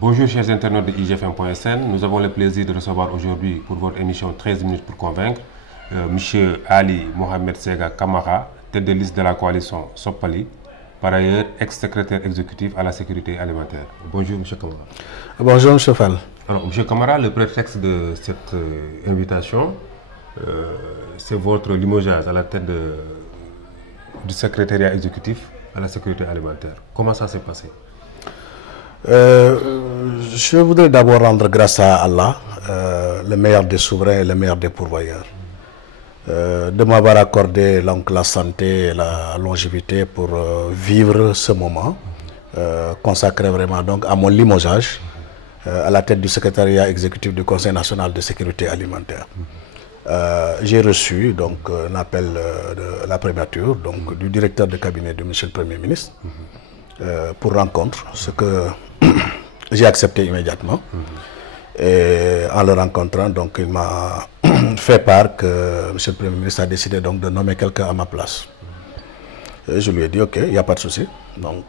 Bonjour chers internautes de IGFM.sn, nous avons le plaisir de recevoir aujourd'hui pour votre émission 13 minutes pour convaincre M. Ali Mohamed Sega Kamara, tête de liste de la coalition Sopali, par ailleurs ex-secrétaire exécutif à la sécurité alimentaire. Bonjour M. Kamara. Bonjour M. Fall. Alors M. Kamara, le prétexte de cette invitation, c'est votre limogeage à la tête du secrétariat exécutif à la sécurité alimentaire. Comment ça s'est passé? Je voudrais d'abord rendre grâce à Allah, le meilleur des souverains et le meilleur des pourvoyeurs, de m'avoir accordé donc, la santé et la longévité pour vivre ce moment, consacré vraiment donc, à mon limogeage à la tête du secrétariat exécutif du Conseil national de sécurité alimentaire. J'ai reçu donc, un appel de la primature donc, du directeur de cabinet de M. le Premier ministre pour rencontre, ce que j'ai accepté immédiatement. Et en le rencontrant, donc, il m'a fait part que M. le Premier ministre a décidé donc, de nommer quelqu'un à ma place. Et je lui ai dit, ok, il n'y a pas de souci. Donc,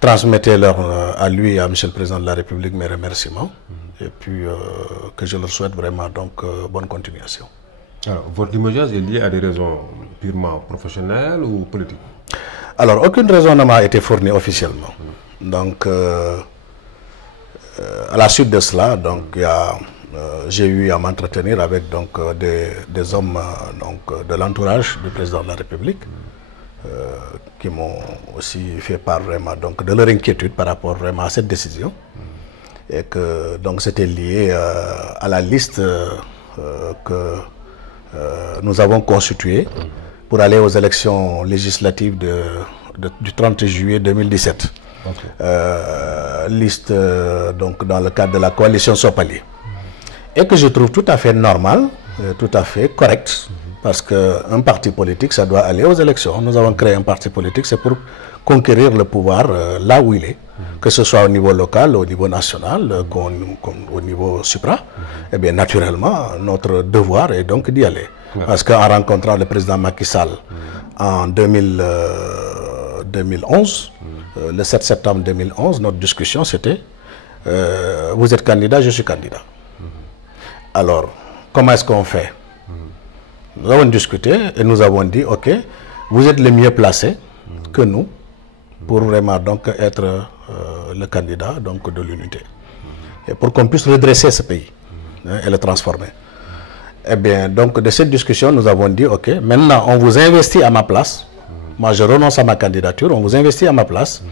transmettez-leur à lui et à M. le Président de la République mes remerciements. Et puis, que je leur souhaite vraiment donc, bonne continuation. Alors, votre limogeage est lié à des raisons purement professionnelles ou politiques? Alors, aucune raison ne m'a été fournie officiellement. Donc, à la suite de cela, j'ai eu à m'entretenir avec donc, des hommes donc, de l'entourage du président de la République qui m'ont aussi fait part vraiment donc, de leur inquiétude par rapport vraiment à cette décision. Et que donc c'était lié à la liste que nous avons constituée pour aller aux élections législatives du 30 juillet 2017. Okay. Liste donc dans le cadre de la coalition Sopali. Et que je trouve tout à fait normal, tout à fait correct, parce qu'un parti politique, ça doit aller aux élections. Nous avons créé un parti politique, c'est pour conquérir le pouvoir là où il est, que ce soit au niveau local, au niveau national, au niveau supra. Eh bien, naturellement, notre devoir est donc d'y aller. Parce qu'en rencontrant le président Macky Sall en 2011, le 7 septembre 2011, notre discussion c'était vous êtes candidat, je suis candidat. Alors, comment est-ce qu'on fait? Nous avons discuté et nous avons dit, ok, vous êtes le mieux placé que nous pour vraiment donc être le candidat donc, de l'unité. Et pour qu'on puisse redresser ce pays et le transformer. Eh bien, donc de cette discussion, nous avons dit, ok, maintenant on vous investit à ma place. Moi, je renonce à ma candidature, on vous investit à ma place.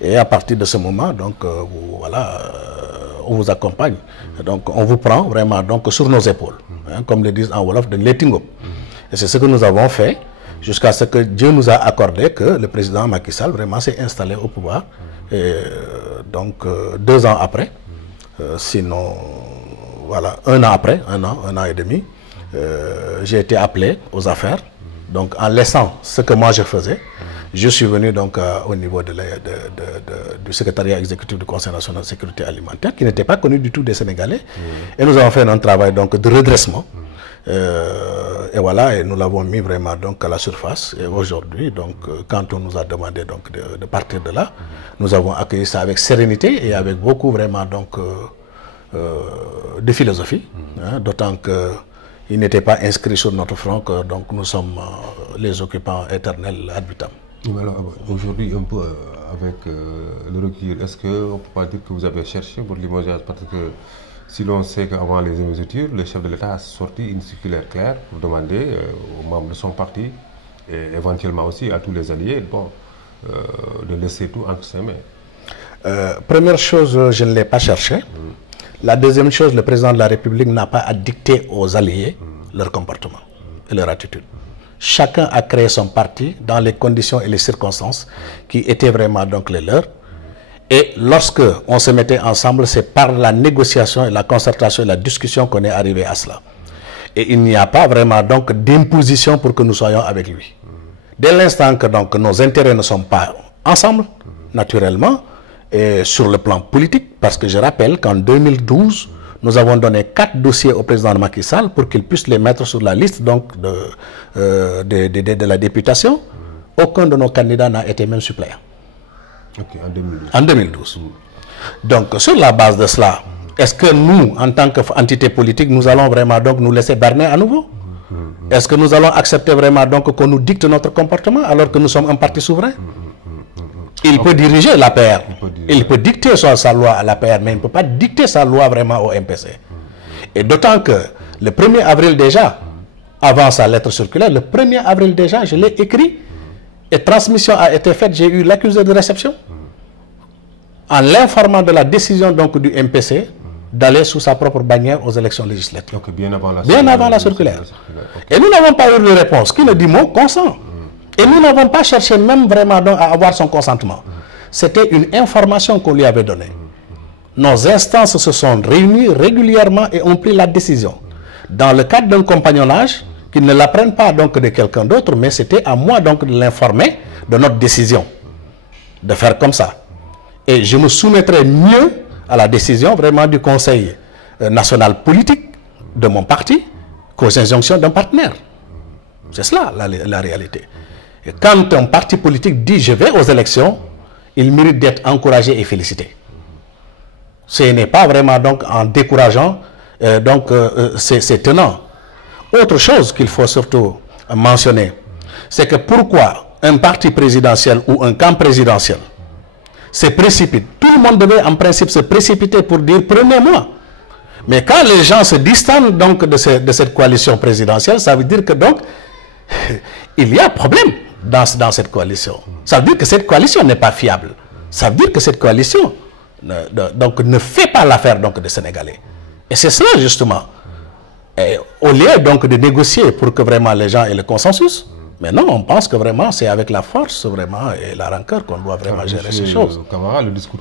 Et à partir de ce moment, donc, on vous accompagne. Donc, on vous prend vraiment donc, sur nos épaules. Hein, comme le disent en Wolof, de l'Etingo. Et c'est ce que nous avons fait jusqu'à ce que Dieu nous a accordé que le président Macky Sall vraiment s'est installé au pouvoir. Et donc, 2 ans après, sinon, voilà, un an et demi, j'ai été appelé aux affaires. Donc, en laissant ce que moi je faisais, je suis venu donc au niveau du secrétariat exécutif du Conseil national de sécurité alimentaire, qui n'était pas connu du tout des Sénégalais. Et nous avons fait un travail donc, de redressement. Et voilà, et nous l'avons mis vraiment donc, à la surface. Et aujourd'hui, donc, quand on nous a demandé donc, de partir de là, nous avons accueilli ça avec sérénité et avec beaucoup vraiment donc, de philosophie. Hein, d'autant que il n'était pas inscrit sur notre front que donc, nous sommes les occupants éternels ad vitam. Aujourd'hui, un peu avec le recul, est-ce qu'on ne peut pas dire que vous avez cherché votre limogeage? Parce que si l'on sait qu'avant les investitures, le chef de l'État a sorti une circulaire claire pour demander aux membres de son parti et éventuellement aussi à tous les alliés de laisser tout entre ses mains. Première chose, je ne l'ai pas cherché. La deuxième chose, le président de la République n'a pas à dicter aux alliés leur comportement et leur attitude. Chacun a créé son parti dans les conditions et les circonstances qui étaient vraiment donc les leurs. Et lorsque on se mettait ensemble, c'est par la négociation et la concertation et la discussion qu'on est arrivé à cela. Et il n'y a pas vraiment donc d'imposition pour que nous soyons avec lui. Dès l'instant que donc nos intérêts ne sont pas ensemble, naturellement, et sur le plan politique, parce que je rappelle qu'en 2012, nous avons donné 4 dossiers au président Macky Sall pour qu'il puisse les mettre sur la liste donc, de la députation. Aucun de nos candidats n'a été même suppléant. Okay, en 2012. En 2012. Donc, sur la base de cela, est-ce que nous, en tant qu'entité politique, nous allons vraiment donc nous laisser berner à nouveau? Est-ce que nous allons accepter vraiment donc qu'on nous dicte notre comportement alors que nous sommes un parti souverain? Il peut diriger l'APR, il peut dicter sa loi à l'APR, mais il ne peut pas dicter sa loi vraiment au MPC. Et d'autant que le 1er avril déjà, avant sa lettre circulaire, le 1er avril déjà, je l'ai écrit et transmission a été faite, j'ai eu l'accusé de réception en l'informant de la décision donc du MPC d'aller sous sa propre bannière aux élections législatives. Donc bien avant la circulaire. Okay. Et nous n'avons pas eu de réponse. Qui ne dit mot consent. Et nous n'avons pas cherché même vraiment donc à avoir son consentement. C'était une information qu'on lui avait donnée. Nos instances se sont réunies régulièrement et ont pris la décision. Dans le cadre d'un compagnonnage, qu'ils ne l'apprennent pas donc de quelqu'un d'autre, mais c'était à moi donc de l'informer de notre décision. De faire comme ça. Et je me soumettrai mieux à la décision vraiment du Conseil national politique de mon parti qu'aux injonctions d'un partenaire. C'est cela la réalité. Et quand un parti politique dit je vais aux élections, il mérite d'être encouragé et félicité. Ce n'est pas vraiment donc en décourageant ses tenants. Autre chose qu'il faut surtout mentionner, c'est que pourquoi un parti présidentiel ou un camp présidentiel se précipite. Tout le monde devait en principe se précipiter pour dire prenez-moi. Mais quand les gens se distendent donc de cette coalition présidentielle, ça veut dire que donc il y a problème dans cette coalition. Ça veut dire que cette coalition n'est pas fiable. Ça veut dire que cette coalition ne fait pas l'affaire donc des Sénégalais. Et c'est cela justement. Et au lieu donc de négocier pour que vraiment les gens aient le consensus, mais non, on pense que vraiment c'est avec la force vraiment et la rancœur qu'on doit vraiment gérer ces choses. Camara, le discours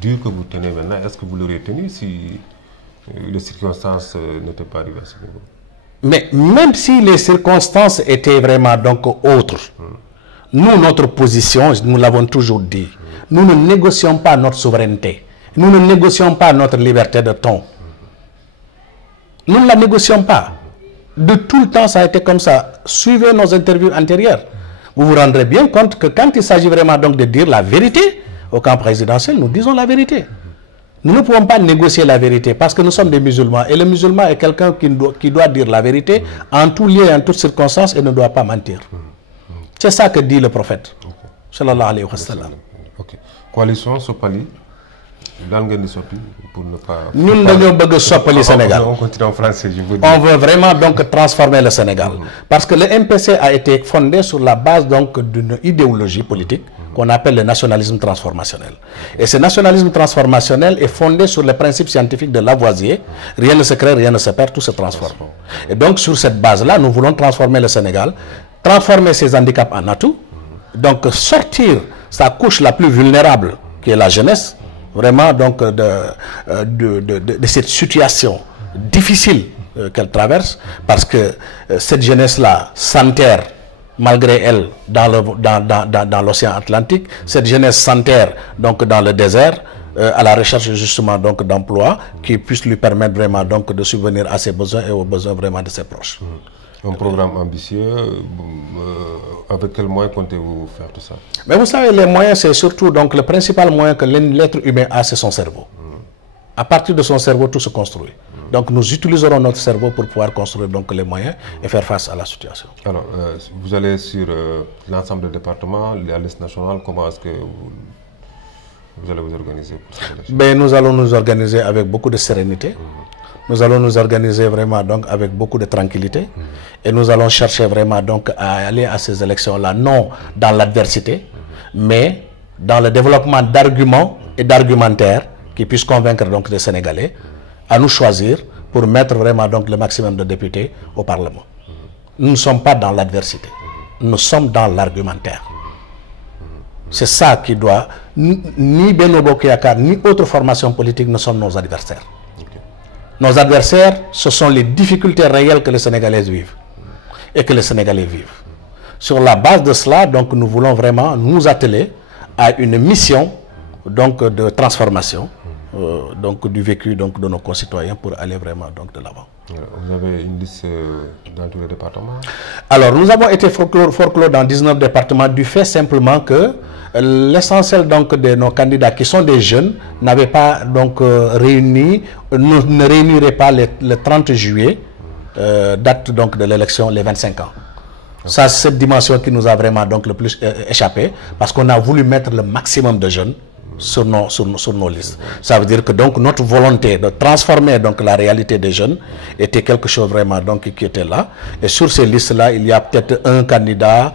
dur que vous tenez maintenant, est-ce que vous l'auriez tenu si les circonstances n'étaient pas arrivées à ce niveau? Mais même si les circonstances étaient vraiment donc autres, nous, notre position, nous l'avons toujours dit, nous ne négocions pas notre souveraineté, nous ne négocions pas notre liberté de ton. Nous ne la négocions pas. De tout le temps, ça a été comme ça. Suivez nos interviews antérieures. Vous vous rendrez bien compte que quand il s'agit vraiment donc de dire la vérité au camp présidentiel, nous disons la vérité. Nous ne pouvons pas négocier la vérité parce que nous sommes des musulmans. Et le musulman est quelqu'un qui doit dire la vérité en tout lieu et en toutes circonstances et ne doit pas mentir. C'est ça que dit le prophète. Sallallahu alayhi wa sallam. Ok. Coalition Sopali. Pour ne pas... Nous devons sortir le Sénégal. On continue en français, je vous dis. On veut vraiment donc transformer le Sénégal. Parce que le MPC a été fondé sur la base donc d'une idéologie politique qu'on appelle le nationalisme transformationnel. Et ce nationalisme transformationnel est fondé sur les principes scientifiques de Lavoisier. Rien ne se crée, rien ne se perd, tout se transforme. Et donc sur cette base-là, nous voulons transformer le Sénégal, transformer ses handicaps en atouts, donc sortir sa couche la plus vulnérable, qui est la jeunesse, vraiment donc de cette situation difficile qu'elle traverse, parce que cette jeunesse-là s'enterre malgré elle dans l'océan Atlantique. Cette jeunesse s'enterre donc dans le désert à la recherche justement donc d'emplois qui puissent lui permettre vraiment donc de subvenir à ses besoins et aux besoins vraiment de ses proches. Un programme ambitieux, avec quels moyens comptez-vous faire tout ça? Mais vous savez, les moyens, c'est surtout donc le principal moyen que l'être humain a, c'est son cerveau. À partir de son cerveau, tout se construit. Donc nous utiliserons notre cerveau pour pouvoir construire donc les moyens et faire face à la situation. Alors, vous allez sur l'ensemble des départements, la liste nationale, comment est-ce que vous allez vous organiser pour cette élection? Ben, nous allons nous organiser avec beaucoup de sérénité. Nous allons nous organiser vraiment donc avec beaucoup de tranquillité et nous allons chercher vraiment donc à aller à ces élections-là, non dans l'adversité, mais dans le développement d'arguments et d'argumentaires qui puissent convaincre donc les Sénégalais à nous choisir pour mettre vraiment donc le maximum de députés au Parlement. Nous ne sommes pas dans l'adversité, nous sommes dans l'argumentaire. C'est ça qui doit, ni Benno Bokk Yakaar, ni autre formation politique ne sont nos adversaires. Nos adversaires, ce sont les difficultés réelles que les Sénégalais vivent et que les Sénégalais vivent. Sur la base de cela, donc, nous voulons vraiment nous atteler à une mission donc, de transformation donc, du vécu donc, de nos concitoyens pour aller vraiment donc, de l'avant. Vous avez une liste dans tous les départements? Alors, nous avons été forclos dans 19 départements du fait simplement que l'essentiel donc de nos candidats qui sont des jeunes n'avaient pas donc réuni, ne réuniraient pas le 30 juillet, date donc de l'élection, les 25 ans. Ça, c'est cette dimension qui nous a vraiment donc le plus échappé, parce qu'on a voulu mettre le maximum de jeunes sur nos listes. Ça veut dire que donc notre volonté de transformer donc la réalité des jeunes était quelque chose vraiment donc qui était là. Et sur ces listes-là, il y a peut-être un candidat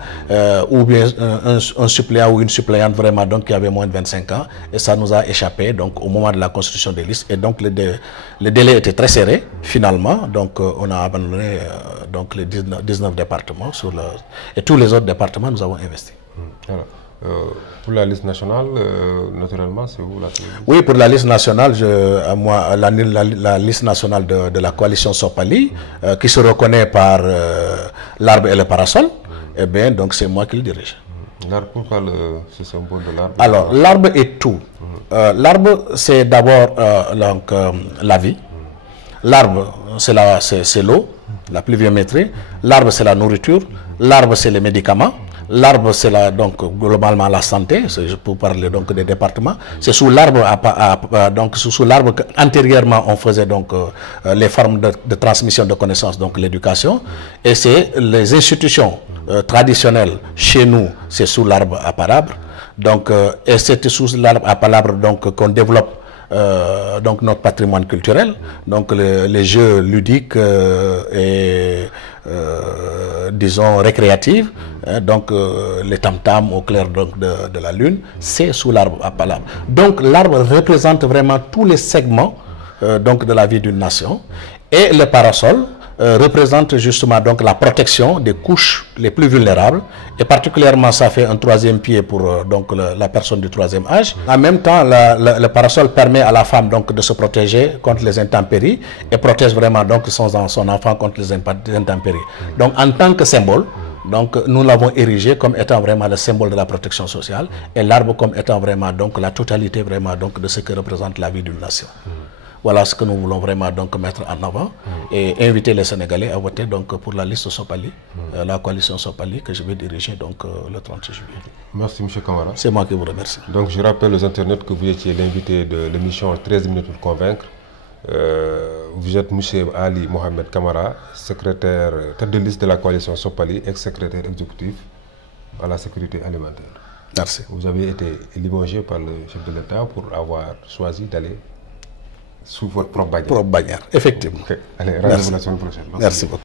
ou bien un suppléant ou une suppléante vraiment donc qui avait moins de 25 ans. Et ça nous a échappé donc au moment de la constitution des listes. Et donc le délai était très serré finalement. Donc on a abandonné donc les 19 départements et tous les autres départements nous avons investi. Voilà. Pour la liste nationale, naturellement, c'est où la télévision? Oui, pour la liste nationale, la liste nationale de la coalition Sopali, qui se reconnaît par l'arbre et le parasol, eh bien, donc c'est moi qui le dirige. L'arbre, pourquoi ce symbole de l'arbre? Alors, l'arbre est tout. L'arbre, c'est d'abord la vie. L'arbre, c'est l'eau, la pluviométrie. L'arbre, c'est la nourriture. L'arbre, c'est les médicaments. L'arbre, c'est donc globalement la santé, pour parler donc des départements. C'est sous l'arbre donc sous l'arbre qu'antérieurement on faisait donc les formes de transmission de connaissances, donc l'éducation. Et c'est les institutions traditionnelles chez nous, c'est sous l'arbre à palabre. Donc et c'est sous l'arbre à palabre donc qu'on développe donc notre patrimoine culturel, donc les jeux ludiques et disons récréatifs, donc les tam-tams au clair donc de la lune, c'est sous l'arbre à palabre. Donc l'arbre représente vraiment tous les segments donc de la vie d'une nation, et le parasol représente justement donc la protection des couches les plus vulnérables, et particulièrement ça fait un troisième pied pour donc la personne du troisième âge. En même temps, le parasol permet à la femme donc de se protéger contre les intempéries et protège vraiment donc son enfant contre les intempéries. Donc en tant que symbole, donc nous l'avons érigé comme étant vraiment le symbole de la protection sociale, et l'arbre comme étant vraiment donc la totalité vraiment donc de ce que représente la vie d'une nation. Voilà ce que nous voulons vraiment donc mettre en avant et inviter les Sénégalais à voter donc pour la liste Sopali, la coalition Sopali que je vais diriger donc le 30 juillet. Merci M. Camara. C'est moi qui vous remercie. Donc je rappelle aux internautes que vous étiez l'invité de l'émission 13 minutes pour convaincre. Vous êtes M. Ali Mohamed Camara, secrétaire tête de liste de la coalition Sopali, ex-secrétaire exécutif à la sécurité alimentaire. Merci. Vous avez été limogé par le chef de l'État pour avoir choisi d'aller sous votre propre bannière. Effectivement. Okay. Allez, rendez-vous la semaine prochaine. Merci beaucoup.